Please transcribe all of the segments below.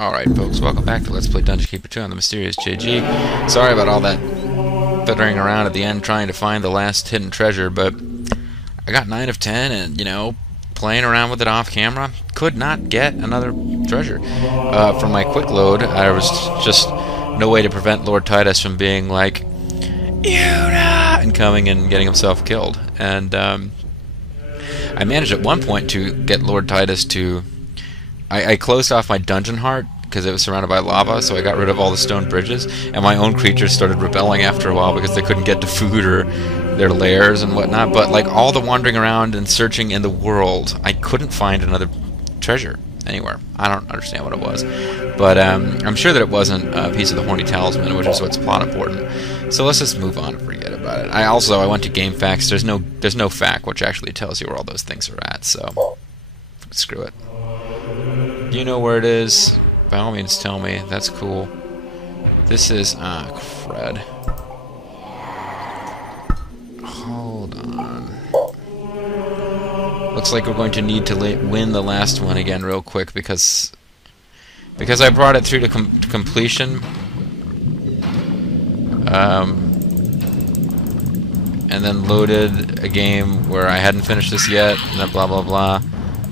Alright folks, welcome back to Let's Play Dungeon Keeper 2 on the Mysterious JG. Sorry about all that fiddling around at the end trying to find the last hidden treasure, but I got 9 of 10 and, you know, playing around with it off camera, could not get another treasure. For my quick load, there was just no way to prevent Lord Titus from being like, Una! And coming and getting himself killed. And I managed at one point to get Lord Titus to... I closed off my dungeon heart because it was surrounded by lava, so I got rid of all the stone bridges, and my own creatures started rebelling after a while because they couldn't get to food or their lairs and whatnot. But like all the wandering around and searching in the world, I couldn't find another treasure anywhere. I don't understand what it was, but I'm sure that it wasn't a piece of the Horny Talisman, which is what's plot important. So let's just move on and forget about it. I went to GameFAQs. There's no FAQ which actually tells you where all those things are at, so screw it. You know where it is. By all means, tell me. That's cool. This is... crud. Hold on. Looks like we're going to need to win the last one again real quick because I brought it through to completion. And then loaded a game where I hadn't finished this yet, and then blah blah blah.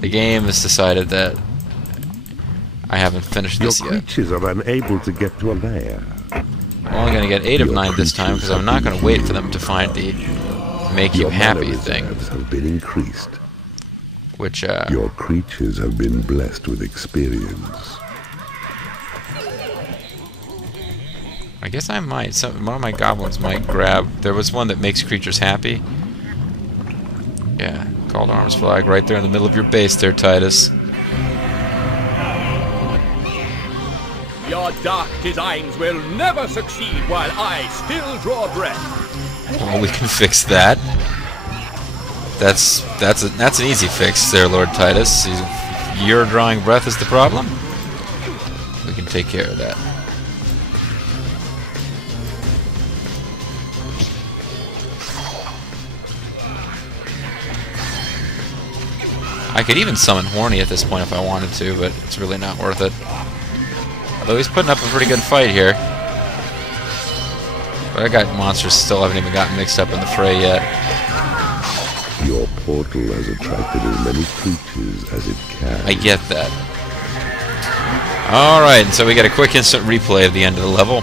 The game has decided that I haven't finished this yet. Your creatures are unable to get to a lair. I'm only going to get 8 of 9 this time because I'm not going to wait for them to find the make you happy thing. Have been increased. Which your creatures have been blessed with experience. I guess I might. One of my goblins might grab. There was one that makes creatures happy. Yeah, called arms flag right there in the middle of your base there, Titus. Your dark designs will never succeed while I still draw breath. Well, we can fix that. That's an easy fix there, Lord Titus. Your drawing breath is the problem. We can take care of that. I could even summon Horny at this point if I wanted to, but it's really not worth it. Although he's putting up a pretty good fight here. But I got monsters still haven't even gotten mixed up in the fray yet. Your portal has attracted as many creatures as it can. I get that. Alright, so we get a quick instant replay of the end of the level.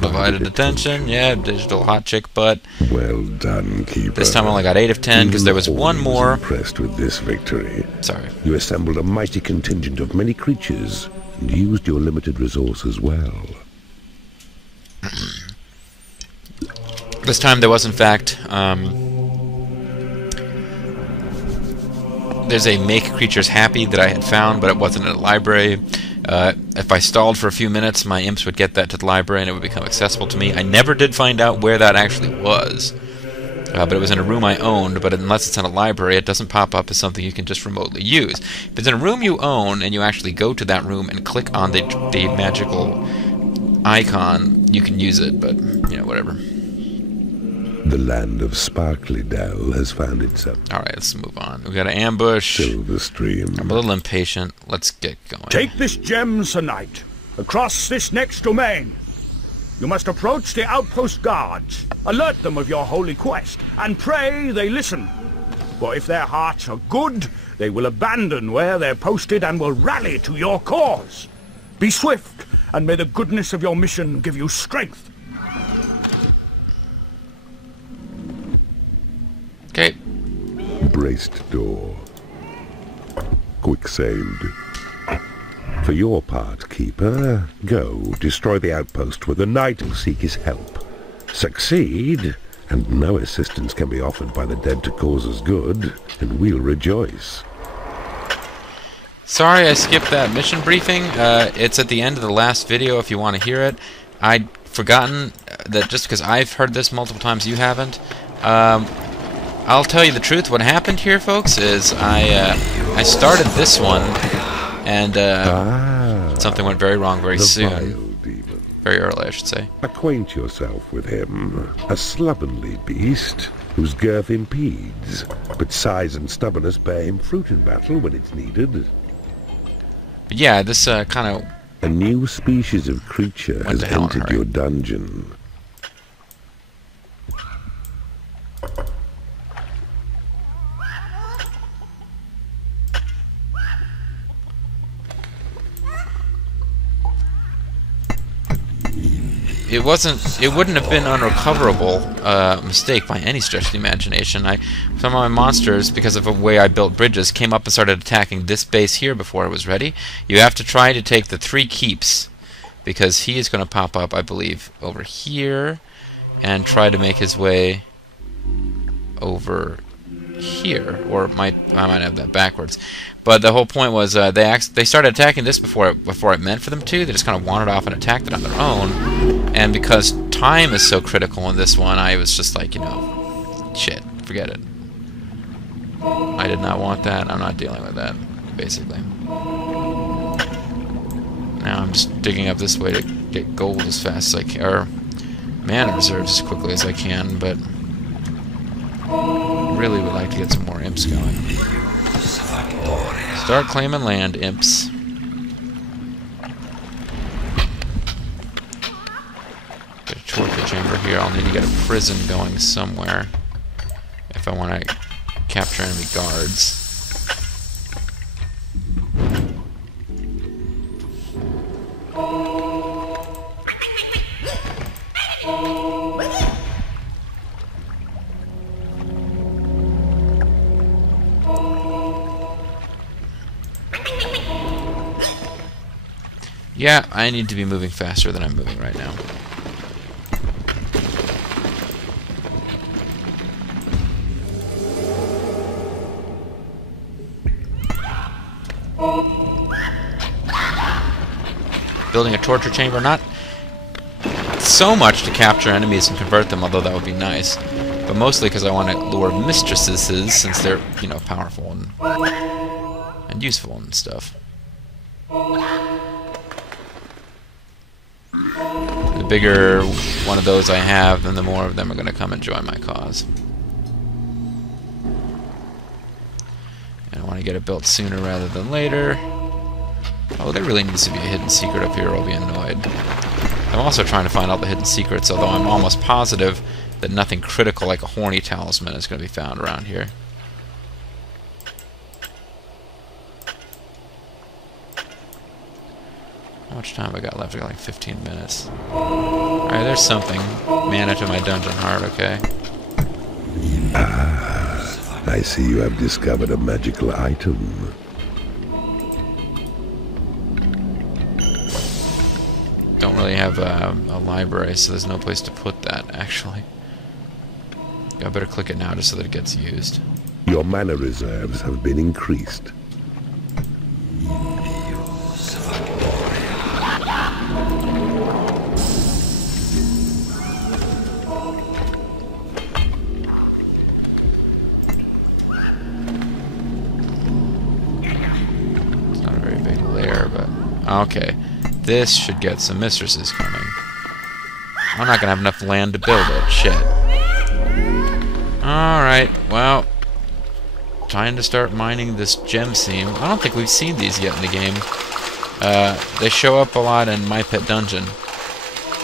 Divided attention, yeah, digital hot chick butt. Well done, Keeper. This time I only got 8 of 10 because there was one more. Impressed with this victory. Sorry. You assembled a mighty contingent of many creatures and used your limited resources well. This time there was, in fact, there's a make creatures happy that I had found, but it wasn't in a library. If I stalled for a few minutes, my imps would get that to the library and it would become accessible to me. I never did find out where that actually was, but it was in a room I owned, but unless it's in a library, it doesn't pop up as something you can just remotely use. If it's in a room you own and you actually go to that room and click on the magical icon, you can use it, but, you know, whatever. The land of Sparkly Dell has found itself. Alright, let's move on. We've got an ambush. Silverstream. I'm a little impatient. Let's get going. Take this gem, Sir Knight, across this next domain. You must approach the outpost guards, alert them of your holy quest, and pray they listen. For if their hearts are good, they will abandon where they're posted and will rally to your cause. Be swift, and may the goodness of your mission give you strength. Okay. Braced door. Quick-saved. For your part, Keeper, go, destroy the outpost with the knight who seek his help. Succeed, and no assistance can be offered by the dead to cause us good, and we'll rejoice. Sorry I skipped that mission briefing. It's at the end of the last video if you want to hear it. I'd forgotten that just because I've heard this multiple times, you haven't. I'll tell you the truth. What happened here, folks, is I started this one, and something went very wrong very soon. Demon. Very early, I should say. Acquaint yourself with him. A slovenly beast whose girth impedes. but size and stubbornness bear him fruit in battle when it's needed. But yeah, this kind of... A new species of creature has entered your dungeon. It wouldn't have been an unrecoverable mistake by any stretch of the imagination. Some of my monsters, because of the way I built bridges, came up and started attacking this base here before I was ready. You have to try to take the 3 keeps, because he is going to pop up, I believe, over here, and try to make his way over here, or I might have that backwards. But the whole point was they started attacking this before it meant for them to. They just kind of wandered off and attacked it on their own. And because time is so critical in this one, I was just like, you know, shit, forget it. I did not want that. I'm not dealing with that, basically. Now I'm just digging up this way to get gold as fast as I can, or mana reserves as quickly as I can, but really would like to get some more imps going. Start claiming land, imps. Get a torture chamber here. I'll need to get a prison going somewhere if I want to capture enemy guards. Yeah, I need to be moving faster than I'm moving right now. Building a torture chamber, not so much to capture enemies and convert them, although that would be nice, but mostly because I want to lure mistresses, since they're, you know, powerful and useful and stuff. The bigger one of those I have, then the more of them are going to come and join my cause. And I want to get it built sooner rather than later. Oh, there really needs to be a hidden secret up here, or I'll be annoyed. I'm also trying to find all the hidden secrets, although I'm almost positive that nothing critical like a horny talisman is going to be found around here. How much time have I got left? I got like 15 minutes. Alright, there's something. Mana to my dungeon heart, okay. Ah, I see you have discovered a magical item. Don't really have a library, so there's no place to put that, actually. I better click it now just so that it gets used. Your mana reserves have been increased. It's not a very big lair, but... Okay. This should get some mistresses coming. I'm not gonna have enough land to build it. Shit. Alright, well... Trying to start mining this gem seam. I don't think we've seen these yet in the game. They show up a lot in My Pet Dungeon.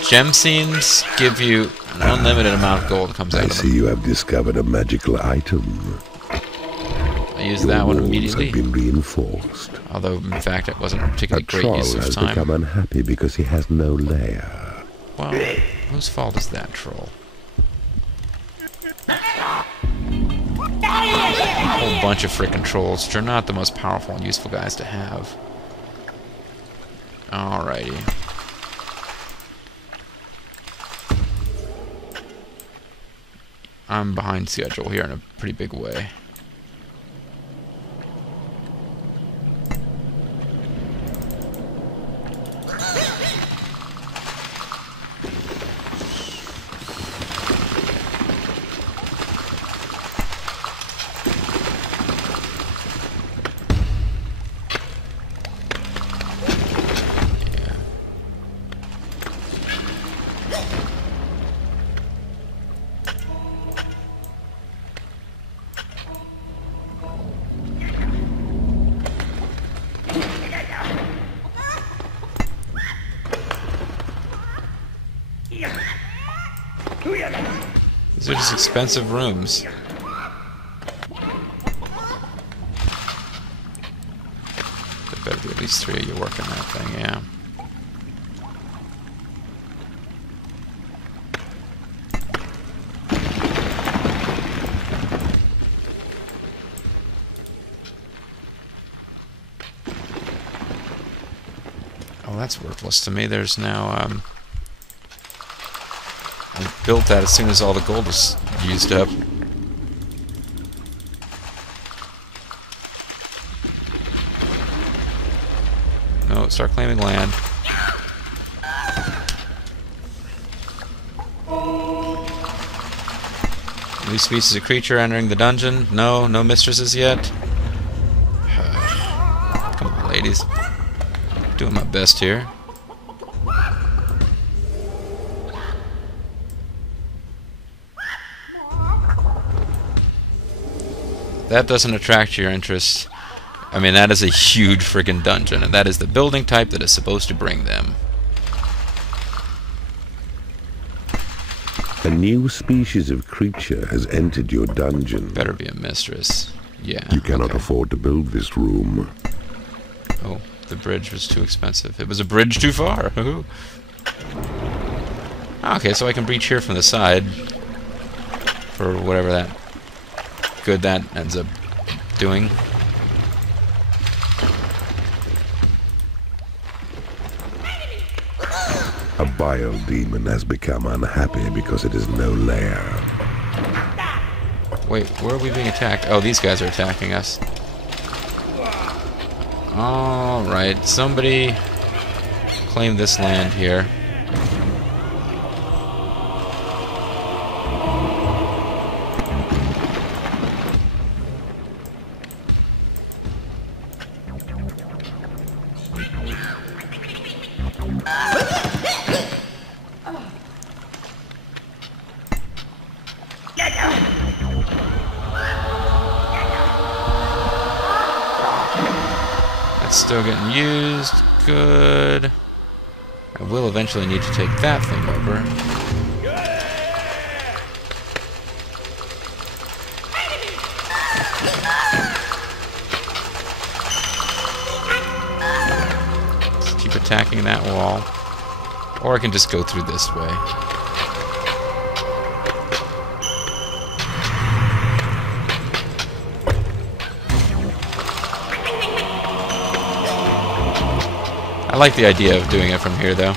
Gem seams give you an unlimited amount of gold that comes out of them. I see you have discovered a magical item. I used that one immediately. Have been reinforced. Although, in fact, it wasn't a particularly great use of has time. become unhappy because he has no lair. Well, whose fault is that, troll? A whole bunch of frickin' trolls, which are not the most powerful and useful guys to have. Alrighty. I'm behind schedule here in a pretty big way. these expensive rooms. There better be at least 3 of you working that thing, yeah. Oh, that's worthless to me. There's now, I built that as soon as all the gold was used up. No, start claiming land. New species of creature entering the dungeon. No, no mistresses yet. Come on, ladies. Doing my best here. That doesn't attract your interest. I mean, that is a huge friggin' dungeon, and that is the building type that is supposed to bring them. A new species of creature has entered your dungeon. Better be a mistress. Yeah. You cannot afford to build this room. Oh, the bridge was too expensive. It was a bridge too far. Okay, so I can breach here from the side for whatever that good that ends up doing. A biodemon has become unhappy because it is no lair. Wait, where are we being attacked? Oh, these guys are attacking us. Alright, somebody claim this land here. That's still getting used. Good. I will eventually need to take that thing over. Let's keep attacking that wall. Or I can just go through this way. I like the idea of doing it from here, though.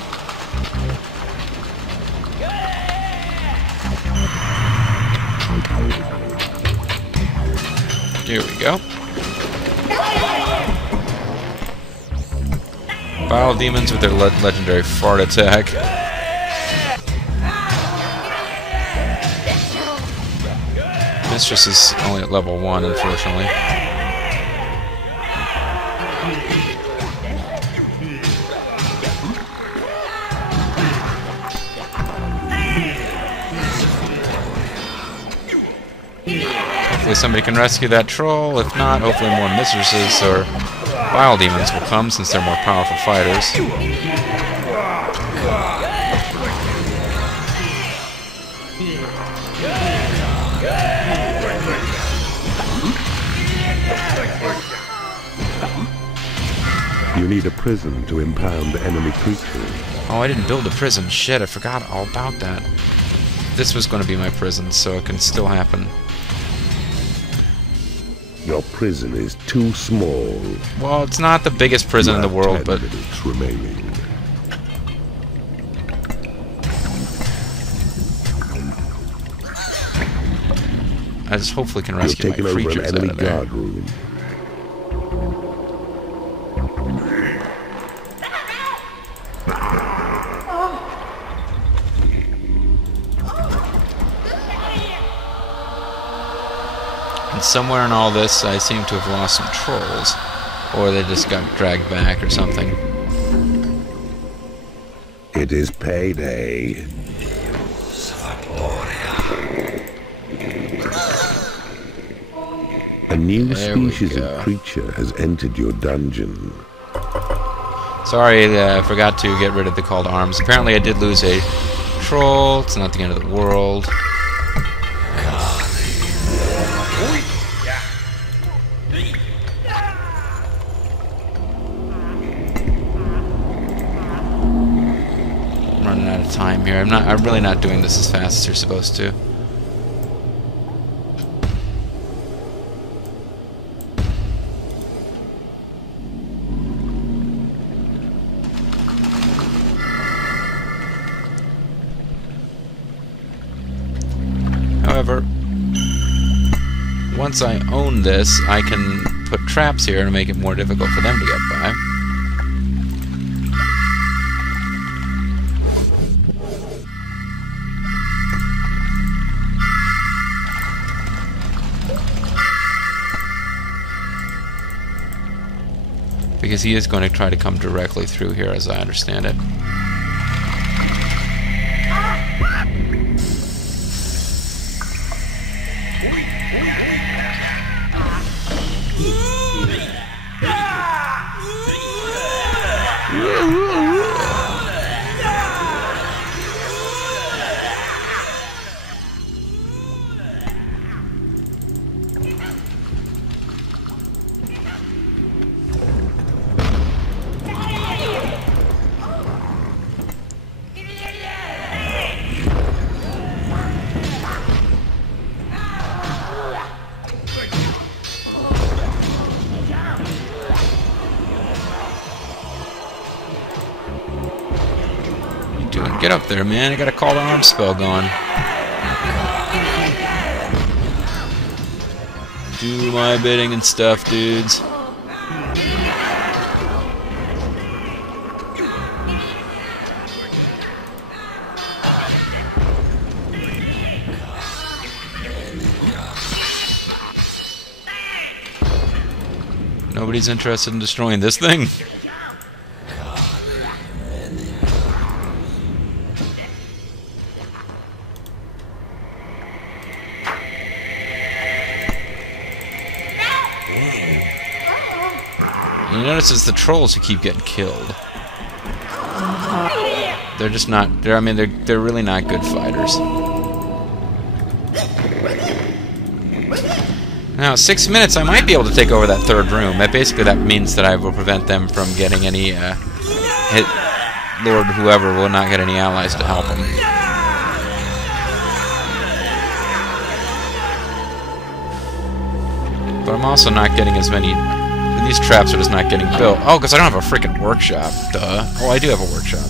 Here we go. Vile demons with their legendary fart attack. Mistress is only at level 1, unfortunately. Hopefully somebody can rescue that troll. If not, hopefully more mistresses or vile demons will come since they're more powerful fighters. You need a prison to impound enemy creatures. Oh, I didn't build a prison. Shit, I forgot all about that. This was going to be my prison, so it can still happen. Your prison is too small. Well, it's not the biggest prison in the world, 10 but minutes remaining. I just hopefully can rescue my You're taking over creatures an out enemy of there. guard room. And somewhere in all this, I seem to have lost some trolls. Or they just got dragged back or something. It is payday. A new species of creature has entered your dungeon. Sorry, I forgot to get rid of the call to arms. Apparently I did lose a troll. It's not the end of the world. time here. I'm really not doing this as fast as you're supposed to. However, once I own this, I can put traps here to make it more difficult for them to get by. Because he is going to try to come directly through here, as I understand it. Get up there, man. I got a call to arms spell going. Do my bidding and stuff, dudes. Nobody's interested in destroying this thing. You notice it's the trolls who keep getting killed. They're just not. I mean, they're really not good fighters. Now, 6 minutes, I might be able to take over that third room. That means that I will prevent them from getting any hit. Lord whoever will not get any allies to help him. But I'm also not getting as many. These traps are just not getting built. Oh, because I don't have a freaking workshop. Duh. Oh, I do have a workshop.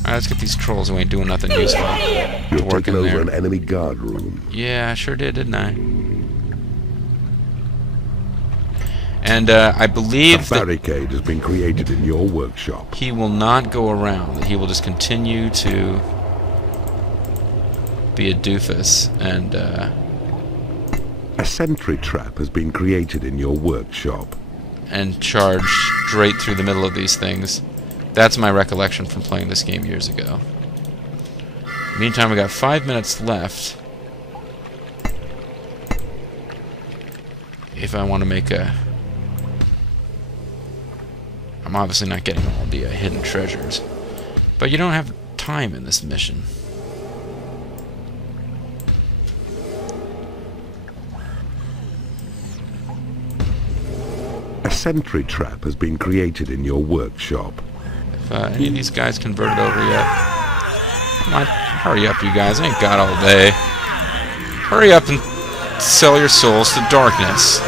Alright, let's get these trolls who ain't doing nothing useful. You're taking over an enemy guard room. Yeah, I sure didn't I? And I believe a barricade has been created in your workshop. He will not go around. He will just continue to be a doofus and a sentry trap has been created in your workshop. And charge straight through the middle of these things. That's my recollection from playing this game years ago. Meantime, we got 5 minutes left. If I want to make a... I'm obviously not getting all the hidden treasures. But you don't have time in this mission. A sentry trap has been created in your workshop. If any of these guys converted over yet? Come on, hurry up, you guys. I ain't got all day. Hurry up and sell your souls to darkness.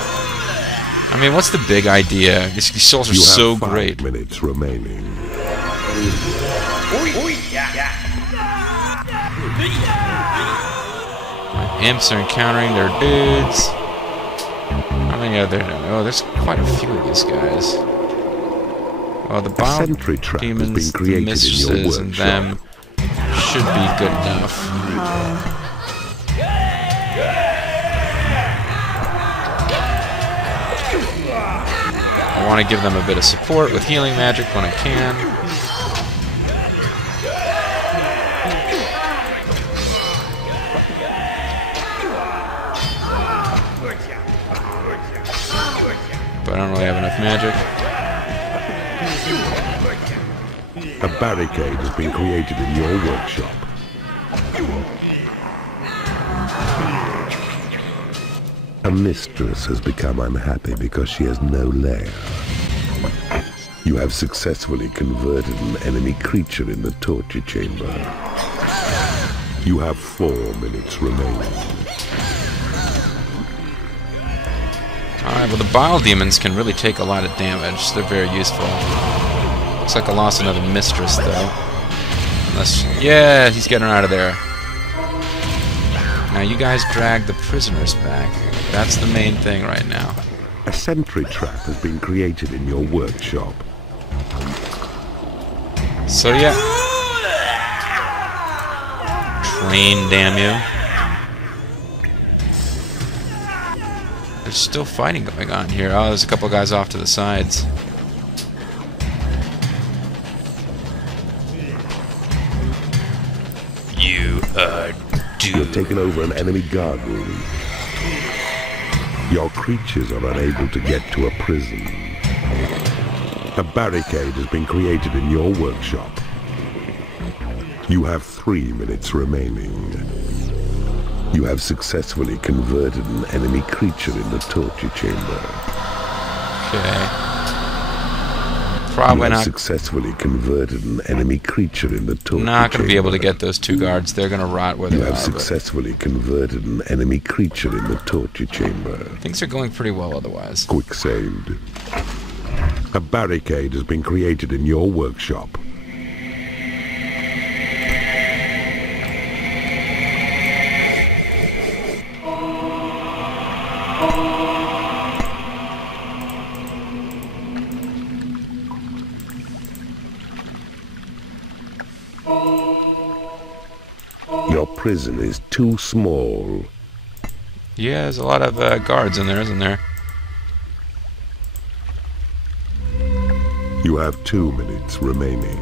I mean, what's the big idea? These souls are so great. 5 minutes remaining. My imps are encountering their dudes. How many are there now? Oh, there's quite a few of these guys. Well, the Bob demons, the mistresses, and them should be good enough. I want to give them a bit of support with healing magic when I can. But I don't really have enough magic. A barricade has been created in your workshop. A mistress has become unhappy because she has no lair. You have successfully converted an enemy creature in the torture chamber. You have 4 minutes remaining. Alright, well the bile demons can really take a lot of damage. They're very useful. Looks like I lost another mistress, though. Unless... yeah, he's getting her out of there. Now you guys drag the prisoners back. That's the main thing right now. A sentry trap has been created in your workshop. So yeah. Train, damn you. There's still fighting going on here. Oh, there's a couple guys off to the sides. You are doomed. You've taken over an enemy guard room. Your creatures are unable to get to a prison. A barricade has been created in your workshop. You have 3 minutes remaining. You have successfully converted an enemy creature in the torture chamber. Okay. Probably you have not. Successfully converted an enemy creature in the torture chamber. Not going to be able to get those 2 guards. They're going to rot where they are. You have successfully converted an enemy creature in the torture chamber. Things are going pretty well otherwise. Quick saved. A barricade has been created in your workshop. Your prison is too small. Yeah, there's a lot of guards in there, isn't there? You have 2 minutes remaining.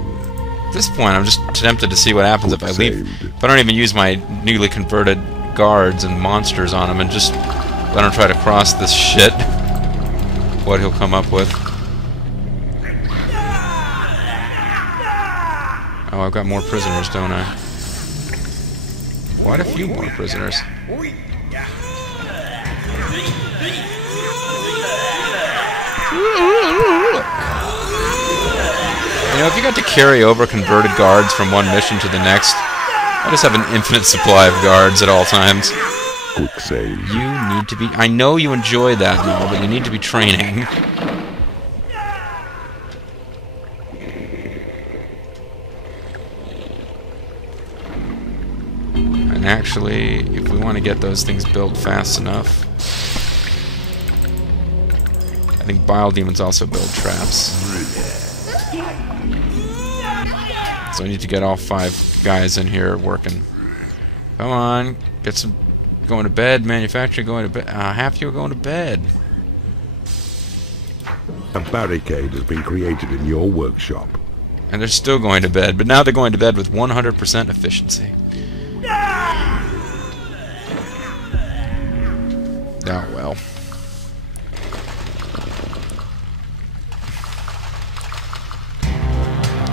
At this point, I'm just tempted to see what happens if I leave. If I don't even use my newly converted guards and monsters on him and just let him try to cross this shit. What he'll come up with. Oh, I've got more prisoners, don't I? Quite a few more prisoners. You know, if you got to carry over converted guards from one mission to the next, I just have an infinite supply of guards at all times. Quick save. You need to be... I know you enjoy that now, but you need to be training. And actually, if we want to get those things built fast enough... I think bile demons also build traps. So I need to get all 5 guys in here working. Come on, get some... going to bed, manufacturing, going to bed. Half you are going to bed. A barricade has been created in your workshop. And they're still going to bed, but now they're going to bed with 100% efficiency. Oh, well.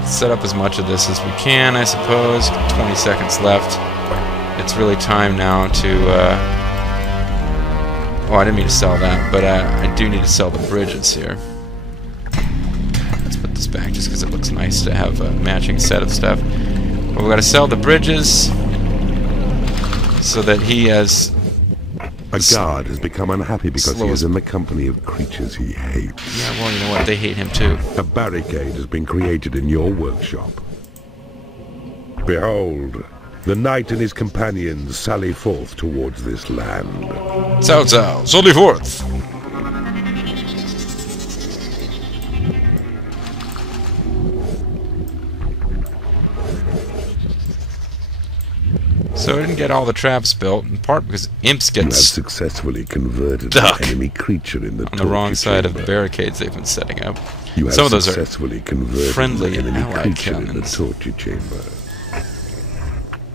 Set up as much of this as we can, I suppose. 20 seconds left. It's really time now to... oh, I didn't mean to sell that, but I do need to sell the bridges here. Let's put this back just because it looks nice to have a matching set of stuff. But we've got to sell the bridges so that he has... A guard has become unhappy because he is in the company of creatures he hates. Yeah, well, you know what? They hate him too. A barricade has been created in your workshop. Behold, the knight and his companions sally forth towards this land. Cao Cao, sally forth! So I didn't get all the traps built, in part because imps get You have successfully converted stuck an enemy creature in the on the wrong side of the chamber. barricades they've been setting up. You have Some of those are successfully converted friendly an enemy allied creature in the cannons. torture chamber.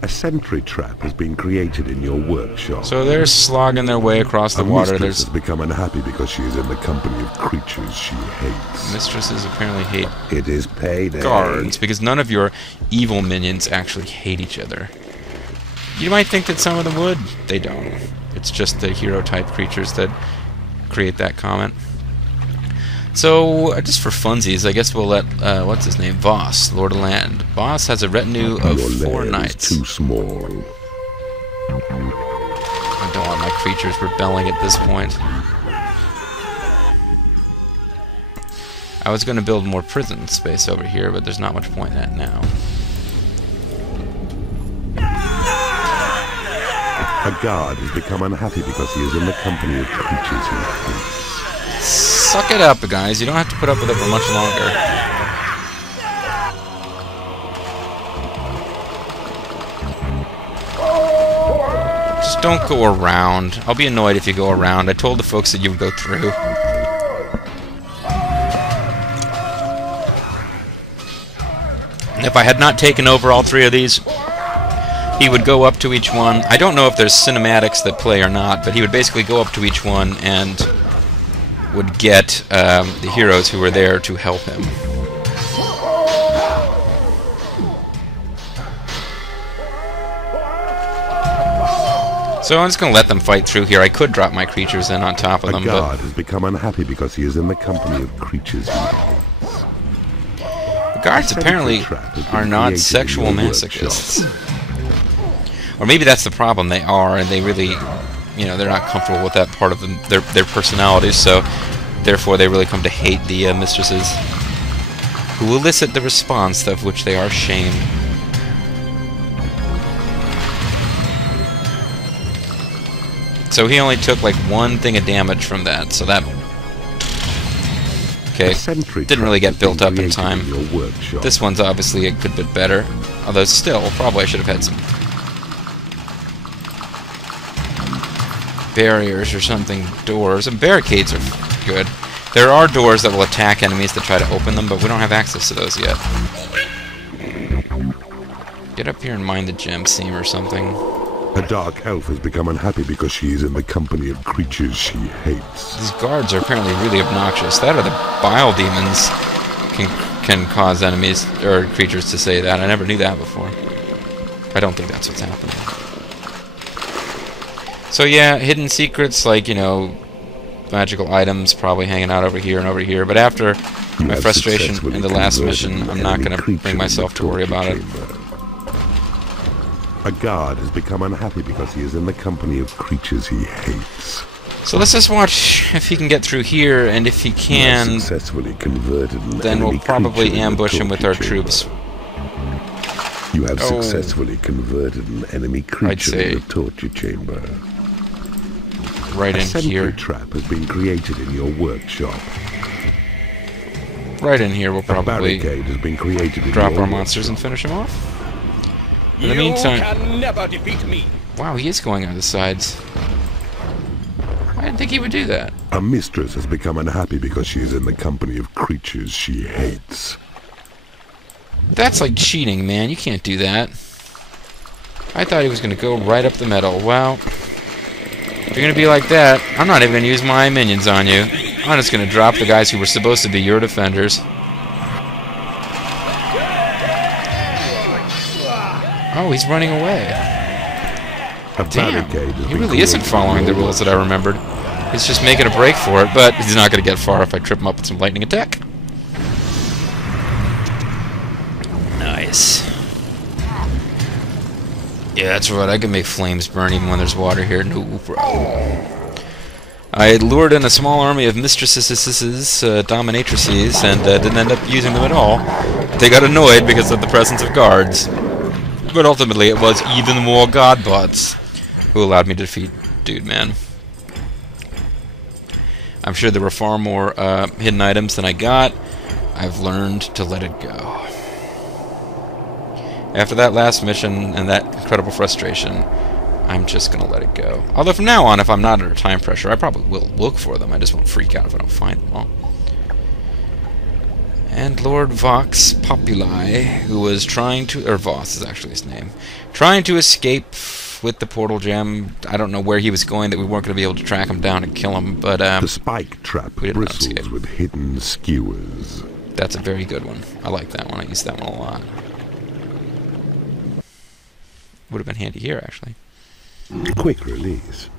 A sentry trap has been created in your workshop. So they're slogging their way across the water. Mistress There's has become unhappy because she is in the company of creatures she hates. mistresses apparently hate It is payday. guards because none of your evil minions actually hate each other. You might think that some of them would. They don't. It's just the hero type creatures that create that comment. So, just for funsies, I guess we'll let, what's his name? Voss, Lord of Land. Voss has a retinue of Your 4 lair knights. is too small. I don't want my creatures rebelling at this point. I was going to build more prison space over here, but there's not much point in that now. A guard has become unhappy because he is in the company of creatures he hates. Suck it up, guys. You don't have to put up with it for much longer. Just don't go around. I'll be annoyed if you go around. I told the folks that you would go through. If I had not taken over all 3 of these, he would go up to each one. I don't know if there's cinematics that play or not, but he would basically go up to each one and would get the heroes who were there to help him. So I'm just going to let them fight through here. I could drop my creatures in on top of them, A guard has become unhappy because he is in the company of creatures he hates. the guards apparently are not sexual masochists. Or maybe that's the problem. They are, and they really, you know, they're not comfortable with that part of them, their personalities, so therefore they really come to hate the mistresses, who elicit the response of which they are ashamed. So he only took like 1 thing of damage from that, so that... Okay, didn't really get built up in time. This one's obviously a good bit better, although still, probably I should have had some barriers or something, doors, and barricades are good. There are doors that will attack enemies that try to open them, but we don't have access to those yet. Get up here and mine the gem seam or something. A dark elf has become unhappy because she is in the company of creatures she hates. These guards are apparently really obnoxious. That or the bile demons can cause enemies or creatures to say that. I never knew that before. I don't think that's what's happening. So yeah, hidden secrets like, you know, magical items probably hanging out over here and over here. But after my frustration in the last mission, I'm not going to bring myself to worry about it. A guard has become unhappy because he is in the company of creatures he hates. So let's just watch if he can get through here, and if he can, successfully converted an then we'll enemy probably creature ambush him with our chamber. troops. You have successfully converted an enemy creature say in the torture chamber. Right in A sentry here. trap has been created in your workshop. Right in here we'll A probably barricade has been created in drop your our monsters and workshop. finish him off. In the You meantime... can never defeat me. Wow, he is going on the sides. I didn't think he would do that. A mistress has become unhappy because she is in the company of creatures she hates. That's like cheating, man. You can't do that. I thought he was going to go right up the middle. Well, if you're going to be like that, I'm not even going to use my minions on you. I'm just going to drop the guys who were supposed to be your defenders. Oh, he's running away. Damn, he really isn't following the rules that I remembered. He's just making a break for it, but he's not going to get far if I trip him up with some lightning attack. Nice. Yeah, that's right. I can make flames burn even when there's water here. No problem. I lured in a small army of mistresses, dominatrices, and didn't end up using them at all. They got annoyed because of the presence of guards. But ultimately, it was even more godbots who allowed me to defeat Dude Man. I'm sure there were far more hidden items than I got. I've learned to let it go. After that last mission and that incredible frustration, I'm just going to let it go. Although from now on, if I'm not under time pressure, I probably will look for them. I just won't freak out if I don't find them all. And Lord Vox Populi, who was trying to... or Voss is actually his name. Trying to escape with the portal gem. I don't know where he was going, that we weren't going to be able to track him down and kill him, but... the spike trap bristles with hidden skewers. That's a very good one. I like that one. I use that one a lot. Would have been handy here, actually. Quick release.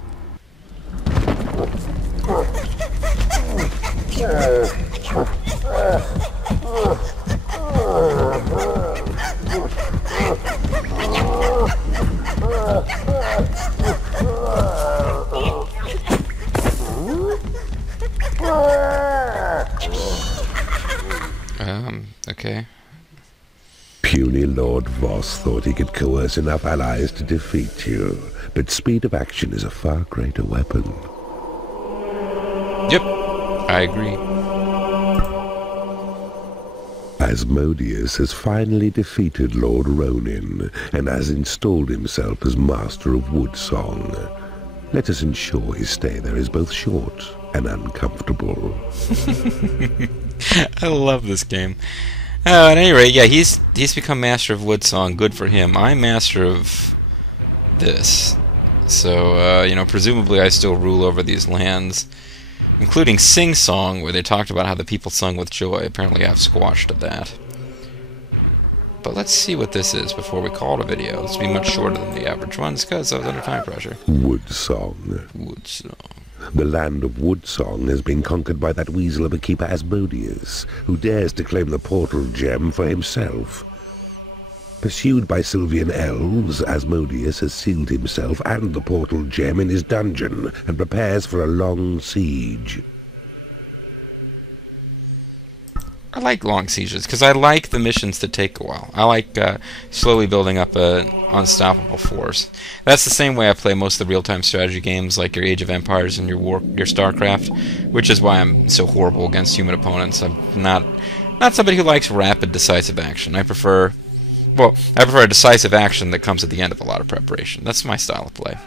Okay. Puny Lord Voss thought he could coerce enough allies to defeat you, but speed of action is a far greater weapon. Yep, I agree. Asmodeus has finally defeated Lord Ronin and has installed himself as Master of Woodsong. Let us ensure his stay there is both short and uncomfortable. I love this game. At any rate, yeah, he's become Master of Woodsong. Good for him. I'm Master of this. So, you know, presumably I still rule over these lands, including Sing Song, where they talked about how the people sung with joy. Apparently I've squashed that. But let's see what this is before we call it a video. This will be much shorter than the average ones, because I was under time pressure. Woodsong. Woodsong. The land of Woodsong has been conquered by that weasel of a keeper Asmodeus, who dares to claim the portal gem for himself. Pursued by Sylvian elves, Asmodeus has sealed himself and the portal gem in his dungeon and prepares for a long siege. I like long sieges, because I like the missions that take a while. I like slowly building up an unstoppable force. That's the same way I play most of the real-time strategy games, like your Age of Empires and your StarCraft, which is why I'm so horrible against human opponents. I'm not somebody who likes rapid, decisive action. I prefer a decisive action that comes at the end of a lot of preparation. That's my style of play.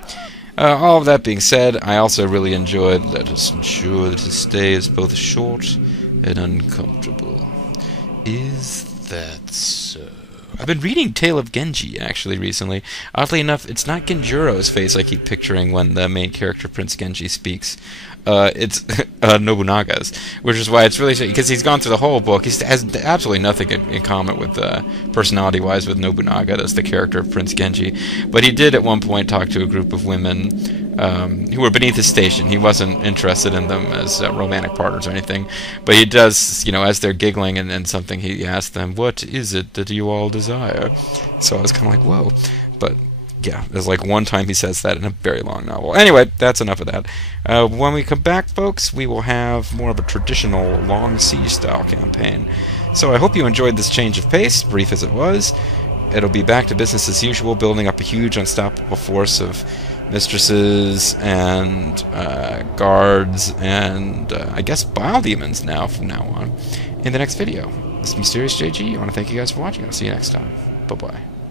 All of that being said, I also really enjoyed Let Us Ensure That His Stay is Both Short and Uncomfortable. Is that so? I've been reading Tale of Genji, actually, recently. Oddly enough, it's not Genjuro's face I keep picturing when the main character, Prince Genji, speaks. It's Nobunaga's, which is why it's really... because he's gone through the whole book. He has absolutely nothing in common with, personality-wise, with Nobunaga as the character of Prince Genji. But he did, at one point, talk to a group of women who were beneath his station. He wasn't interested in them as romantic partners or anything. But he does, you know, as they're giggling and something, he asks them, "What is it that you all desire?" So I was kind of like, whoa. But... yeah, there's like one time he says that in a very long novel. Anyway, that's enough of that. When we come back, folks, we will have more of a traditional long siege-style campaign. So I hope you enjoyed this change of pace, brief as it was. It'll be back to business as usual, building up a huge unstoppable force of mistresses and guards and I guess bile demons now from now on in the next video. This is Mysterious JG. I want to thank you guys for watching. I'll see you next time. Bye-bye.